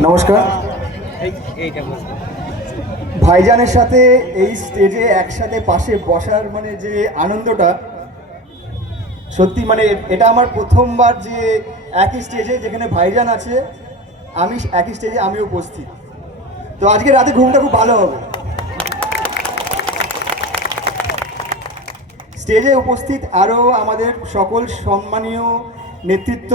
নমস্কার। ভাইজানের সাথে এই স্টেজে একসাথে পাশে বসার মানে যে আনন্দটা, সত্যি মানে এটা আমার প্রথমবার যে একই স্টেজে যেখানে ভাইজান আছে আমি একই স্টেজে আমি উপস্থিত। তো আজকে রাতে ঘুমটা খুব ভালো হবে। স্টেজে উপস্থিত আরও আমাদের সকল সম্মানীয় নেতৃত্ব,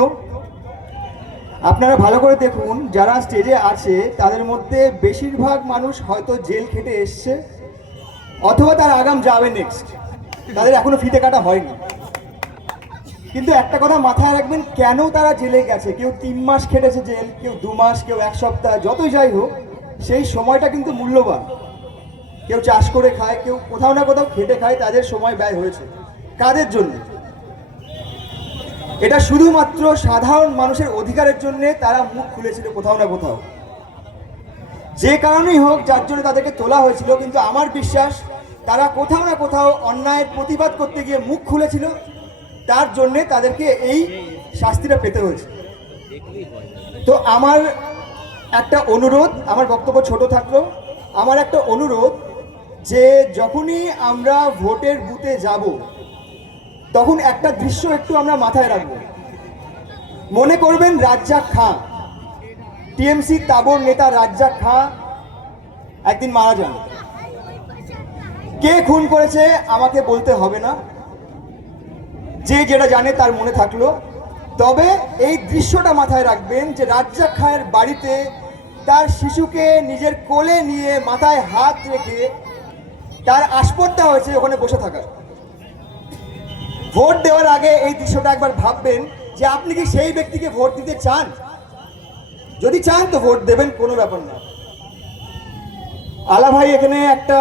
আপনারা ভালো করে দেখুন, যারা স্টেজে আছে তাদের মধ্যে বেশিরভাগ মানুষ হয়তো জেল খেটে এসছে অথবা তার আগাম যাবে নেক্সট, তাদের এখনো ফিতে কাটা হয়নি। কিন্তু একটা কথা মাথায় রাখবেন, কেন তারা জেলে গেছে, কেউ 3 মাস খেটেছে জেল, কেউ 2 মাস, কেউ 1 সপ্তাহ, যতই যাই হোক সেই সময়টা কিন্তু মূল্যবান। কেউ চাষ করে খায়, কেউ কোথাও না কোথাও খেটে খায়, তাদের সময় ব্যয় হয়েছে কাদের জন্য? এটা শুধুমাত্র সাধারণ মানুষের অধিকারের জন্য তারা মুখ খুলেছিল কোথাও না কোথাও, যে কারণেই হোক যার জন্য তাদেরকে তোলা হয়েছিল। কিন্তু আমার বিশ্বাস তারা কোথাও না কোথাও অন্যায়ের প্রতিবাদ করতে গিয়ে মুখ খুলেছিল, তার জন্যে তাদেরকে এই শাস্তিটা পেতে হয়েছে। তো আমার একটা অনুরোধ, আমার বক্তব্য ছোট থাকলো, আমার একটা অনুরোধ যে যখনই আমরা ভোটের বুথে যাব তখন একটা দৃশ্য একটু আমরা মাথায় রাখবো। মনে করবেন রাজ্জাক খাঁ, টিএমসি তাবর নেতা রাজ্জাক খাঁ একদিন মারা যান। কে খুন করেছে আমাকে বলতে হবে না, যে যেটা জানে তার মনে থাকলো। তবে এই দৃশ্যটা মাথায় রাখবেন যে রাজ্জাক খাঁয়ের বাড়িতে তার শিশুকে নিজের কোলে নিয়ে মাথায় হাত রেখে তার আসপর্দা হয়েছে ওখানে বসে থাকার। ভোট দেওয়ার আগে এই দৃশ্যটা একবার ভাববেন যে আপনি কি সেই ব্যক্তিকে ভোট দিতে চান? যদি চান তো ভোট দেবেন, কোনো ব্যাপার না। আলা ভাই এখানে একটা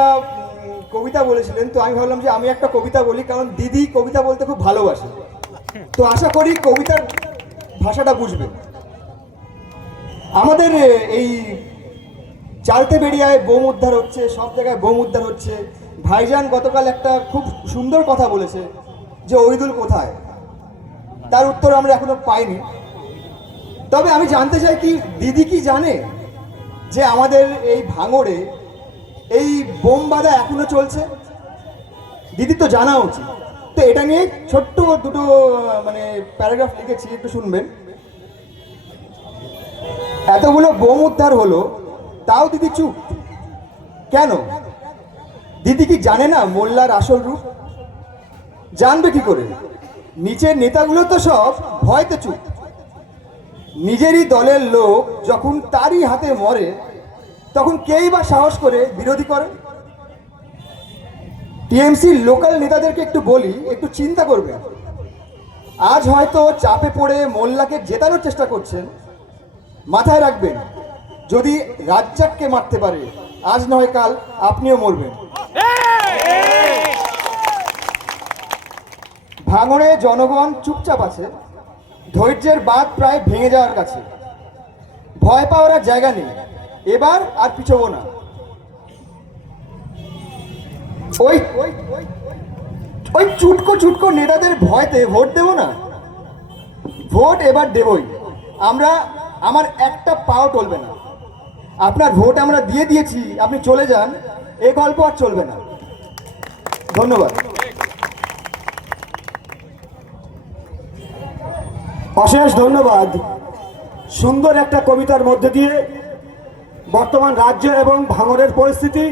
কবিতা বলেছিলেন, তো আমি ভাবলাম যে আমি একটা কবিতা বলি, কারণ দিদি কবিতা বলতে খুব ভালোবাসে, তো আশা করি কবিতার ভাষাটা বুঝবেন। আমাদের এই চালতে বেরিয়ায় বোম উদ্ধার হচ্ছে, সব জায়গায় বোম উদ্ধার হচ্ছে। ভাইজান গতকাল একটা খুব সুন্দর কথা বলেছে যে ওহিদুল কোথায়, তার উত্তর আমরা এখনো পাইনি। তবে আমি জানতে চাই কি দিদি কি জানে যে আমাদের এই ভাঙড়ে এই বোম বাঁধা এখনো চলছে? দিদি তো জানা উচিত। তো এটা নিয়ে ছোট্ট দুটো মানে প্যারাগ্রাফ লিখেছি, একটু শুনবেন। এতগুলো বোম উদ্ধার হলো, তাও দিদি চুপ কেন? দিদি কি জানে না মোল্লার আসল রূপ? জানবে কি করে? নিচের নেতাগুলো তো সব ভয়তে চুপ। নিজেরই দলের লোক যখন তারই হাতে মরে, তখন কেই বা সাহস করে বিরোধী করে? টিএমসির লোকাল নেতাদেরকে একটু বলি, একটু চিন্তা করবেন। আজ হয়তো চাপে পড়ে মোল্লাকে জেতানোর চেষ্টা করছেন, মাথায় রাখবেন যদি রাজ্জাককে মারতে পারে, আজ নয় কাল আপনিও মরবেন। ভাঙড়ে জনগণ চুপচাপ আছে, ধৈর্যের বাঁধ প্রায় ভেঙে যাওয়ার কাছে। ভয় পাওয়ার আর জায়গা নেই, এবার আর পিছবো না। ওই ওই চুটকো চুটকো নেতাদের ভয়তে ভোট দেব না। ভোট এবার দেবই আমরা, আমার একটা পাও টলবে না। আপনার ভোট আমরা দিয়ে দিয়েছি, আপনি চলে যান, এই গল্প আর চলবে না। ধন্যবাদ। অশেষ ধন্যবাদ। সুন্দর একটা কবিতার মধ্যে দিয়ে বর্তমান রাজ্য এবং ভাঙড়ের পরিস্থিতি